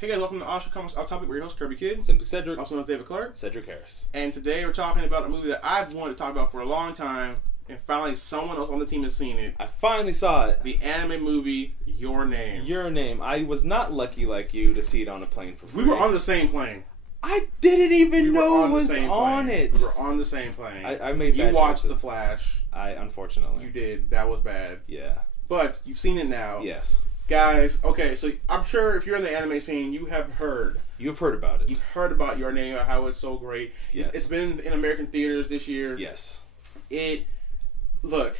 Hey guys, welcome to Oscar Comics Off Topic. We're your host, Kirby Kid. Simply Cedric. Also known as David Clark. Cedric Harris. And today we're talking about a movie that I've wanted to talk about for a long time, and finally someone else on the team has seen it. I finally saw it. The anime movie, Your Name. Your Name. I was not lucky like you to see it on a plane for free. We were on the same plane. I didn't even know it was on it. We were on the same plane. I made bad You watched choices. The Flash. Unfortunately. You did. That was bad. Yeah. But you've seen it now. Yes. Guys, okay, so I'm sure if you're in the anime scene, you have heard. You've heard about it. You've heard about Your Name, how it's so great. Yes. It's been in American theaters this year. Yes. Look,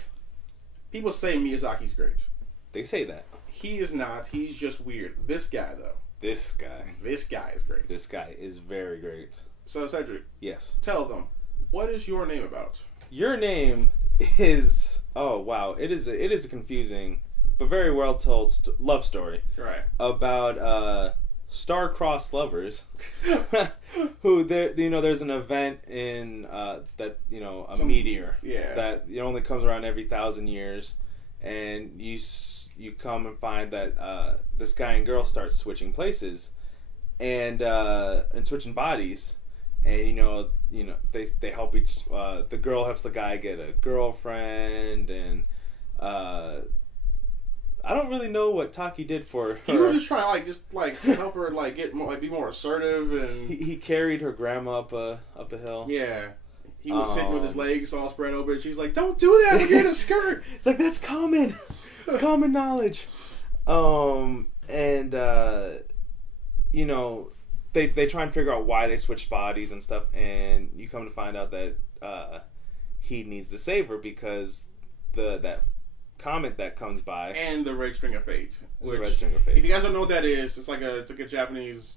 people say Miyazaki's great. They say that. He is not. He's just weird. This guy, though. This guy is great. This guy is very great. So, Cedric. Yes. Tell them, what is Your Name about? Your Name is... Oh, wow. It is a confusing but very well told love story. Right. About star-crossed lovers who there's an event in that a meteor that only comes around every 1,000 years, and you come and find that this guy and girl start switching places and switching bodies, and they help the girl helps the guy get a girlfriend, and I don't really know what Taki did for her. He was just trying to help her get more, be more assertive, and he carried her grandma up a hill. Yeah. He was sitting with his legs all spread open, and she's like, "Don't do that! We're getting a skirt." It's like, that's common. It's common knowledge. They try and figure out why they switched bodies and stuff, and you come to find out that he needs to save her because that comet that comes by, and the Red String of Fate. The Red String of Fate. If you guys don't know what that is, it's like a Japanese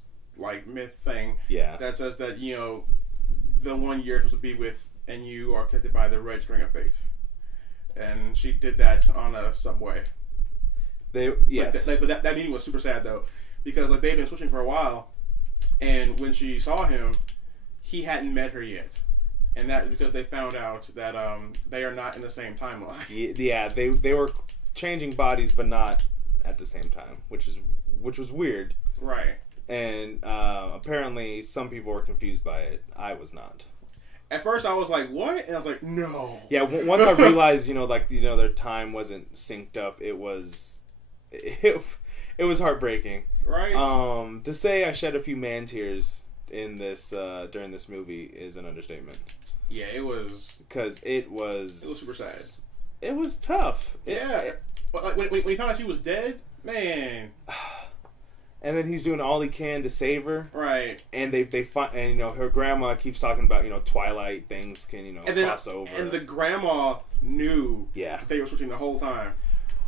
myth thing. Yeah. That says that the one you're supposed to be with, and you are connected by the Red String of Fate. And she did that on a subway. Yes. But that meeting was super sad though, because they've been switching for a while, and when she saw him, he hadn't met her yet. And that's because they found out that they are not in the same timeline. Yeah, they were changing bodies, but not at the same time, which was weird. Right. And apparently, some people were confused by it. I was not. At first, I was like, "What?" And I was like, "No." Yeah. Once I realized, their time wasn't synced up, it was heartbreaking. Right. To say I shed a few man tears in this during this movie is an understatement. Yeah, it was, because it was super sad. It was tough. Yeah, when he found out she was dead, man. And then he's doing all he can to save her. Right. And they find, and her grandma keeps talking about Twilight things can cross over. And the grandma knew. Yeah. They were switching the whole time.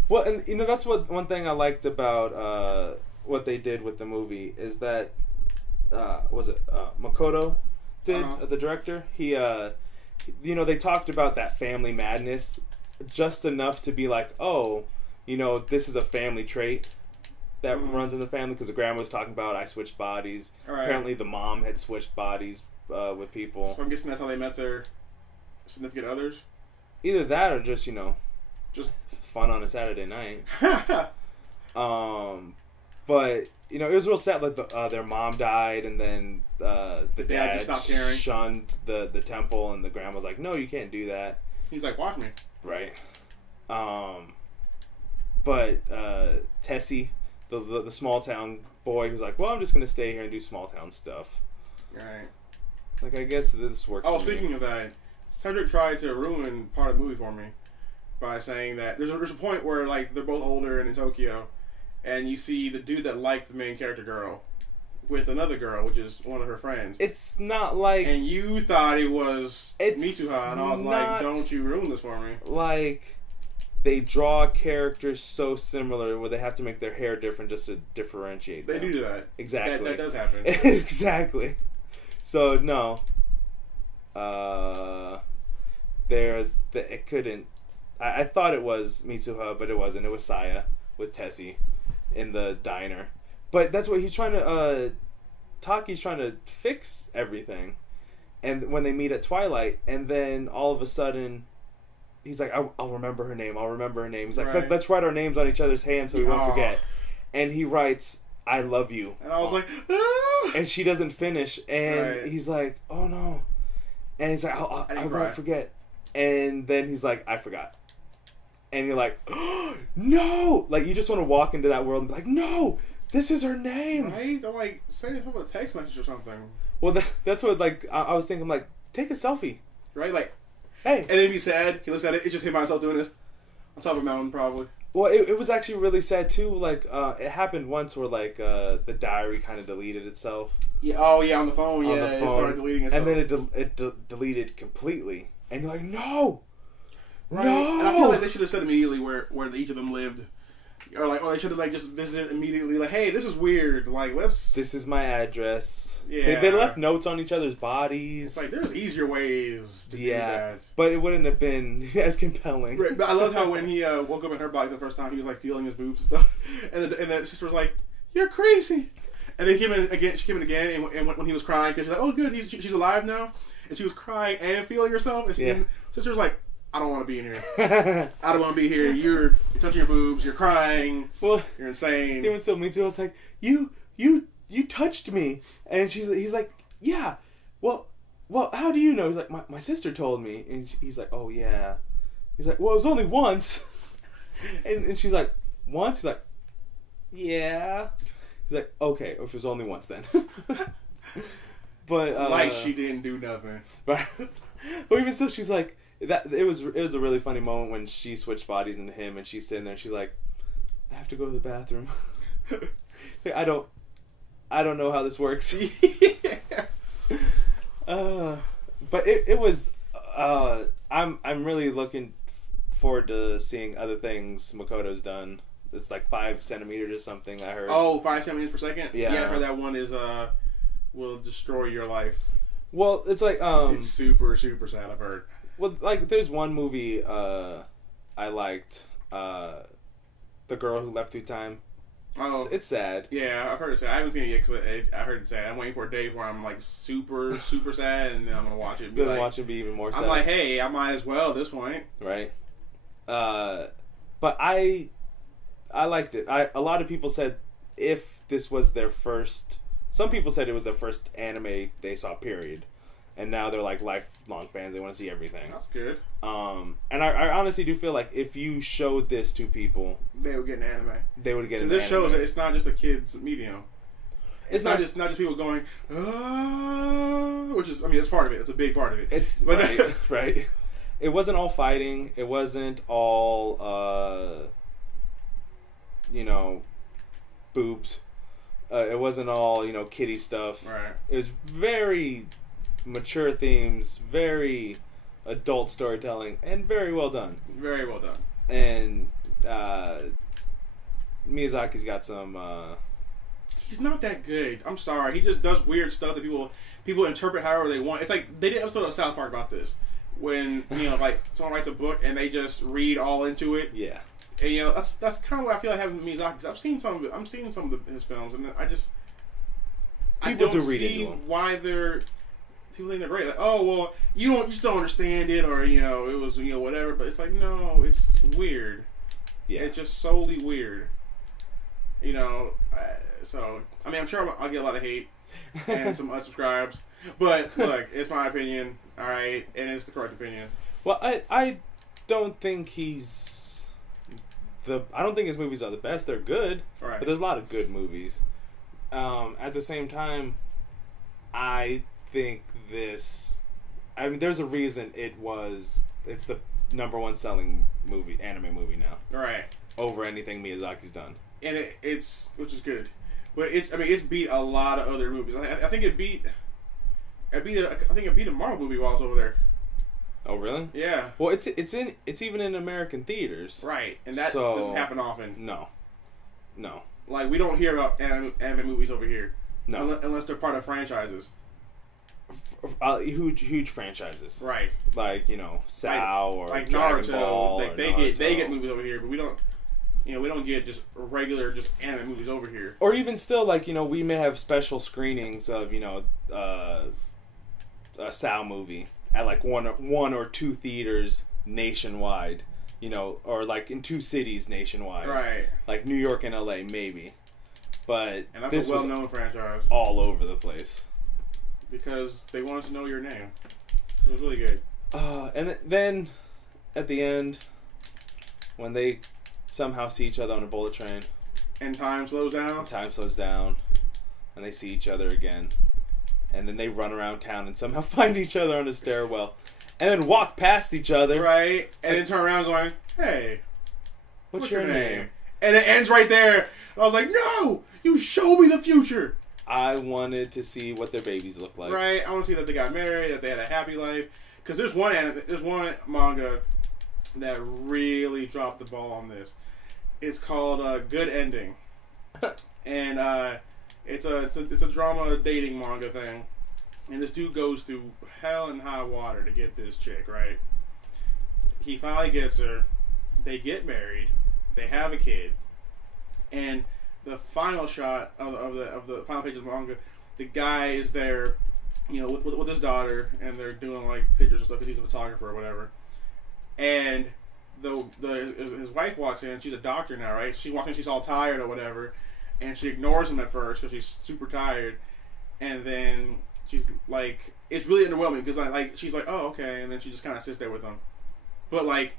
Well, and that's one thing I liked about what they did with the movie is that was it Makoto did the director? He they talked about that family madness just enough to be like, oh, this is a family trait that runs in the family, because the grandma was talking about I switched bodies. Right. Apparently the mom had switched bodies with people. So I'm guessing that's how they met their significant others? Either that or just just fun on a Saturday night. But it was real sad. Like their mom died, and then the dad just stopped caring. Shunned the temple, and the grandma was like, "No, you can't do that." He's like, "Watch me." Right. But Tessie, the small town boy, who's like, "Well, I'm just gonna stay here and do small town stuff." Right. Like, I guess this works. Oh, speaking of that, Cedric tried to ruin part of the movie for me by saying that there's a point where they're both older and in Tokyo, and you see the dude that liked the main character girl with another girl, which is one of her friends. It's not like... And you thought it was Mitsuha, and I was like, don't you ruin this for me. Like, they draw characters so similar where they have to make their hair different just to differentiate them. They do that. Exactly. That does happen. Exactly. So, no. It couldn't... I thought it was Mitsuha, but it wasn't. It was Saya with Tessie in the diner. But that's what he's trying to... Taki's trying to fix everything. And when they meet at Twilight, and then all of a sudden, he's like, I'll remember her name. I'll remember her name. He's like, let's write our names on each other's hands so we won't forget. And he writes, I love you. And I was like, ah! And she doesn't finish. And he's like, oh no. And he's like, I won't forget. And then he's like, I forgot. And you're like, oh, no! Like, you just want to walk into that world and be like, no! This is her name! Right? They're like, say something with a text message or something. Well, that's what, like, I was thinking, like, take a selfie. Right? Like, hey. And then be sad. He looks at it. It's just him by himself doing this. On top of a mountain, probably. Well, it was actually really sad, too. Like, it happened once where, like, the diary kind of deleted itself. Yeah. Oh, yeah, on the phone. Yeah, it started deleting itself. And then it deleted completely. And you're like, no! Right. No! And I feel like they should have said immediately where each of them lived. Or they should have, like, just visited immediately. Like, hey, this is weird. Like, let's... This is my address. Yeah. They left notes on each other's bodies. It's like, there's easier ways to do that. But it wouldn't have been as compelling. Right. But I love how when he woke up in her body the first time, he was, like, feeling his boobs and stuff. And the sister was like, you're crazy. And then she came in again, and when he was crying, because she's like, oh, good, she's alive now. And she was crying and feeling herself. And the sister was like, I don't want to be in here. I don't want to be here. You're touching your boobs. You're crying. Well, you're insane. He went so mean to. I was like, you touched me, and he's like, yeah. Well, how do you know? He's like, my sister told me, and he's like, oh yeah. He's like, well, it was only once, and she's like, once. He's like, yeah. He's like, okay, if it was only once then. But like she didn't do nothing. But even still, she's like. That it was a really funny moment when she switched bodies into him, and she's sitting there and she's like, I have to go to the bathroom. Like, I don't know how this works. But it was I'm really looking forward to seeing other things Makoto's done. It's like 5 centimeters or something, I heard. Oh, 5 centimeters per second? Yeah. I heard that one is will destroy your life. Well, it's like it's super, super sad, I've heard. Well, like, there's one movie I liked, The Girl Who Leapt Through Time. Oh. It's sad. Yeah, I've heard it sad. I haven't seen it yet because I heard it sad. I'm waiting for a day where I'm, like, super, super sad, and then I'm going to watch it and be like... watch it be even more sad. I'm like, hey, I might as well at this point. Right. But I liked it. A lot of people said if this was their first... Some people said it was their first anime they saw, period. And now they're like lifelong fans. They want to see everything. That's good. And I honestly do feel like if you showed this to people, they would get an anime. They would get an anime. This shows that it's not just a kids' medium. It's not just people going, which is, I mean, it's part of it. It's a big part of it. It's right. It wasn't all fighting. It wasn't all boobs. It wasn't all kiddie stuff. Right. It was very mature themes, very adult storytelling, and very well done. Very well done. And Miyazaki's got some... He's not that good. I'm sorry. He just does weird stuff that people interpret however they want. It's like, they did an episode of South Park about this. When, like, someone writes a book and they just read all into it. Yeah. And, that's kind of what I feel like having with Miyazaki. Cause I've seen some of his films, and I just... People I don't do read see into them. why people think they're great. Like, oh, well, you just don't understand it, or, it was, whatever. But it's like, no, it's weird. Yeah. It's just solely weird. So, I mean, I'm sure I'll get a lot of hate and some unsubscribes. But, look, it's my opinion, alright? And it's the correct opinion. Well, I don't think he's... I don't think his movies are the best. They're good. Right. But there's a lot of good movies. At the same time, I think this... I mean, there's a reason it's the #1 selling anime movie now. Right. Over anything Miyazaki's done. And it's which is good. But it's beat a lot of other movies. I think it beat a Marvel movie while I was over there. Oh, really? Yeah. Well, it's even in American theaters. Right. And that doesn't happen often. No. Like, we don't hear about anime movies over here. No. Unless they're part of franchises. Huge franchises. Right. Like, Sao or like Dragon Naruto. Ball or they Naruto. get movies over here, but we don't... we don't get just regular, anime movies over here. Or even still, like, we may have special screenings of, a Sao movie at, like, one or two theaters nationwide, or, like, in 2 cities nationwide. Right. Like, New York and LA, maybe. But and that's a well-known franchise. All over the place. Because they wanted to know your name. It was really good. And then, at the end, when they somehow see each other on a bullet train. And time slows down. And they see each other again. And then they run around town and somehow find each other on a stairwell. And then walk past each other. Right. And then turn around going, hey, what's your name? And it ends right there. I was like, no! You show me the future! I wanted to see what their babies look like. Right. I want to see that they got married, that they had a happy life. Because there's one manga that really dropped the ball on this. It's called Good Ending. And it's a drama dating manga thing. And this dude goes through hell and high water to get this chick, right? He finally gets her. They get married. They have a kid. And the final shot of the final page of the manga, the guy is there, you know, with his daughter, and they're doing like pictures and stuff because he's a photographer or whatever. And his wife walks in. She's a doctor now, right? She walks in. She's all tired or whatever, and she ignores him at first because she's super tired. And then she's like, it's really underwhelming because like she's like, oh, okay, and then she just kind of sits there with him. But like,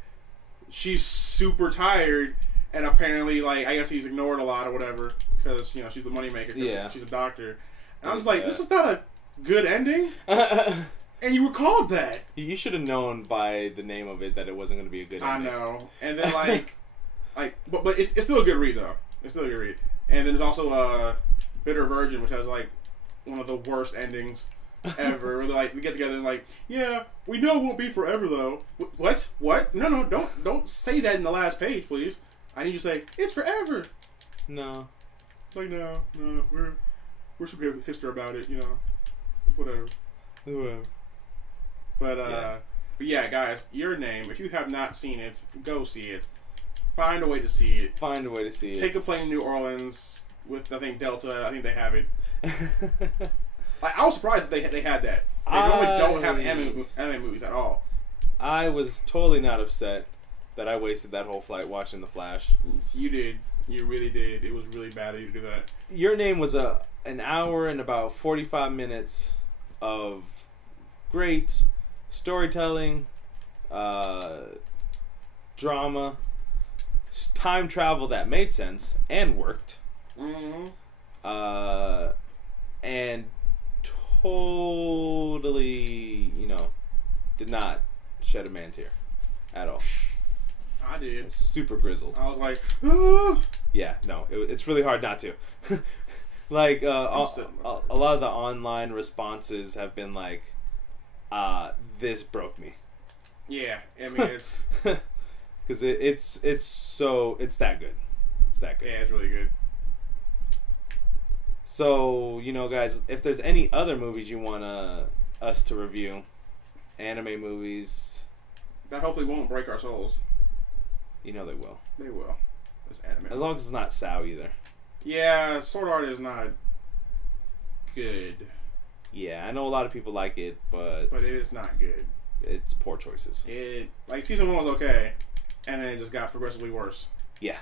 she's super tired, and apparently, like, I guess he's ignored a lot or whatever because, you know, she's the moneymaker. Yeah. She's a doctor. And I was like, this is not a good ending. And you were called that. You should have known by the name of it that it wasn't going to be a good ending. I know. And then but it's still a good read though. It's still a good read. And then there's also Bitter Virgin, which has like one of the worst endings ever. Where like we get together and like, yeah, we know it won't be forever though. What? No, don't say that in the last page, please. I need you to say it's forever. No. Like no, we're super hipster about it, you know. Whatever. But yeah, guys, Your Name. If you have not seen it, go see it. Find a way to see it. Take a plane to New Orleans with, I think, Delta. I think they have it. Like, I was surprised that they had that. They normally don't have anime movies at all. I was totally not upset that I wasted that whole flight watching The Flash. You did. You really did. It was really bad of you to do that. Your Name was an hour and about 45 minutes of great storytelling, drama, time travel that made sense and worked. Mm-hmm. And totally, you know, did not shed a man's tear at all. I did. Super grizzled. I was like, ah! Yeah, no, it's really hard not to. Like, a lot of the online responses have been like, this broke me. Yeah, I mean, it's... Because it's that good. It's that good. Yeah, it's really good. So, you know, guys, if there's any other movies you want us to review, anime movies... That hopefully won't break our souls. You know they will. They will. It's anime. As long as it's not Sao either. Yeah, Sword Art is not good. Yeah, I know a lot of people like it, but it is not good. It's poor choices. Like, season 1 was okay, and then it just got progressively worse. Yeah.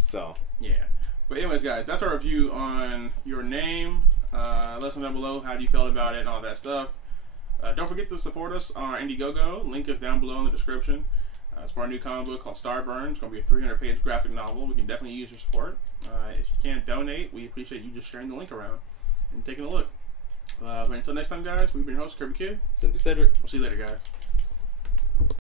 So. Yeah. But anyways, guys, that's our review on Your Name. Let us know down below how you felt about it and all that stuff. Don't forget to support us on our Indiegogo. Link is down below in the description. It's for our new comic book called Starburn. It's going to be a 300-page graphic novel. We can definitely use your support. If you can't donate, we appreciate you just sharing the link around and taking a look. But until next time, guys, we've been your host, Kirby Kid. Simply Cedric. We'll see you later, guys.